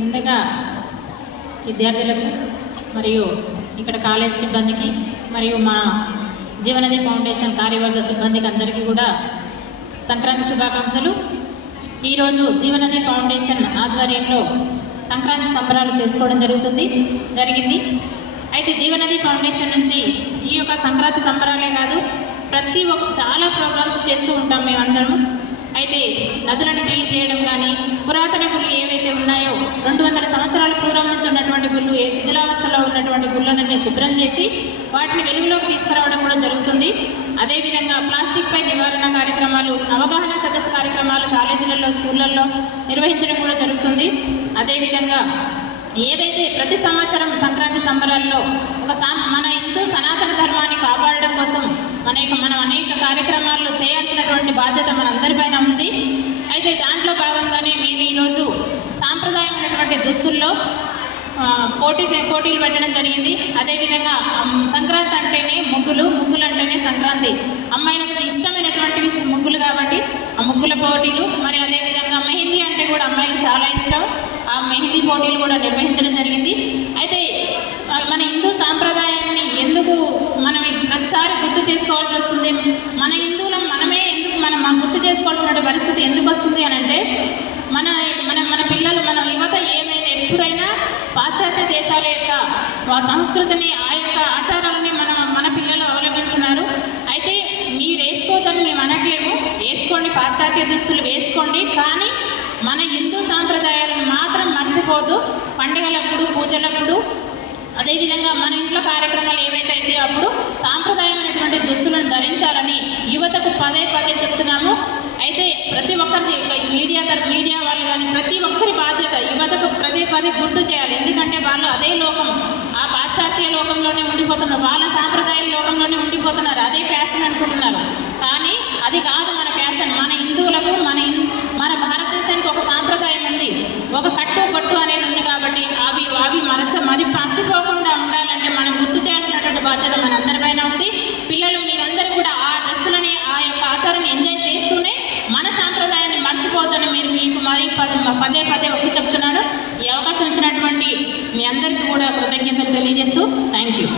ముందుగా విద్యార్థులకు మరియు ఇక్కడ కాలేజ్ సిబ్బందికి మరియు మా జీవనది ఫౌండేషన్ కార్యవర్గ సిబ్బందికి అందరికీ కూడా సంక్రాంతి శుభాకాంక్షలు. ఈరోజు జీవనది ఫౌండేషన్ ఆధ్వర్యంలో సంక్రాంతి సంబరాలు చేసుకోవడం జరిగింది. అయితే జీవనది ఫౌండేషన్ నుంచి ఈ యొక్క సంక్రాంతి సంబరాలే కాదు, చాలా ప్రోగ్రామ్స్ చేస్తూ ఉంటాం మేమందరం. అయితే నదులను క్లీన్ చేయడం కానీ, పురాతన గుళ్ళు ఏవైతే ఉన్నాయో 200 సంవత్సరాల పూర్వం నుంచి ఉన్నటువంటి గుళ్ళు, ఏ శిథిలావస్థలో ఉన్నటువంటి గుళ్ళనన్నీ శుభ్రం చేసి వాటిని వెలుగులోకి తీసుకురావడం కూడా జరుగుతుంది. అదేవిధంగా ప్లాస్టిక్ పై నివారణ కార్యక్రమాలు, అవగాహన సదస్సు కార్యక్రమాలు కాలేజీలలో, స్కూళ్ళల్లో నిర్వహించడం కూడా జరుగుతుంది. అదేవిధంగా ఏవైతే ప్రతి సంవత్సరం సంక్రాంతి సంబరాల్లో మన హిందూ సనాతన ధర్మాన్ని కాపాడడం కోసం మనం అనేక కార్యక్రమాల్లో చేయాల్సినటువంటి బాధ్యత మనందరిపైన ఉంది. అయితే దాంట్లో భాగంగానే మేము ఈరోజు సాంప్రదాయమైనటువంటి దుస్తుల్లో పోటీలు పెట్టడం జరిగింది. అదేవిధంగా సంక్రాంతి అంటేనే ముగ్గులు అంటేనే సంక్రాంతి, అమ్మాయిలకు ఇష్టమైనటువంటివి ముగ్గులు కాబట్టి ఆ ముగ్గుల పోటీలు, మరి అదేవిధంగా మెహందీ అంటే కూడా అమ్మాయిలకు చాలా ఇష్టం, ఆ మెహందీ పోటీలు కూడా నిర్వహించడం జరిగింది. అయితే మన హిందూ సాంప్రదాయాన్ని ఎందుకు మనం ప్రతిసారి గుర్తు చేసుకోవాల్సి వస్తుంది, మన హిందువులం మనమే ఎందుకు మనం గుర్తు చేసుకోవాల్సిన పరిస్థితి ఎందుకు వస్తుంది అని అంటే, మన పిల్లలు, మన యువత ఎప్పుడైనా పాశ్చాత్య దేశాల యొక్క సంస్కృతిని, ఆ యొక్క ఆచారాలని మన పిల్లలు అవలంబిస్తున్నారు. అయితే మీరు వేసుకోవద్దని మేము అనట్లేము, వేసుకోండి, పాశ్చాత్య దుస్తులు వేసుకోండి, కానీ మన హిందూ సాంప్రదాయాలను మాత్రం మర్చిపోదు. పండుగలప్పుడు, పూజలప్పుడు, అదేవిధంగా మన ఇంట్లో కార్యక్రమాలు ఏవైతే అయితే అప్పుడు సాంప్రదాయమైనటువంటి దుస్తులను ధరించాలని యువతకు పదే చెప్తున్నాము. అయితే ప్రతి ఒక్కరిది, మీడియా వాళ్ళు కానీ ప్రతి ఒక్కరి బాధ్యత యువతకు పదే గుర్తు చేయాలి. ఎందుకంటే వాళ్ళు అదే లోకం, ఆ పాశ్చాత్య లోకంలోనే ఉండిపోతున్నారు, వాళ్ళ సాంప్రదాయ లోకంలోనే ఉండిపోతున్నారు, అదే ఫ్యాషన్ అనుకుంటున్నారు. కానీ అది కాదు మన ఫ్యాషన్. మన హిందువులకు, మన భారతదేశానికి ఒక సాంప్రదాయం ఉంది, ఒక కట్టు అనేది ఉంది. కాబట్టి అవి మర్చిపోకుండా ఉండాలంటే మనం గుర్తు చేయాల్సినటువంటి బాధ్యత మన అందరిపైన ఉంది. పిల్లలు మీరందరూ కూడా ఆ డ్రెస్సులని, ఆ యొక్క ఆచారాన్ని ఎంజాయ్ చేస్తూనే మన సాంప్రదాయాన్ని మర్చిపోవద్దని మీకు పదే ఒకటి చెప్తున్నాడు. ఈ అవకాశం ఇచ్చినటువంటి మీ అందరికీ కూడా కృతజ్ఞతలు తెలియజేస్తూ థ్యాంక్ యూ.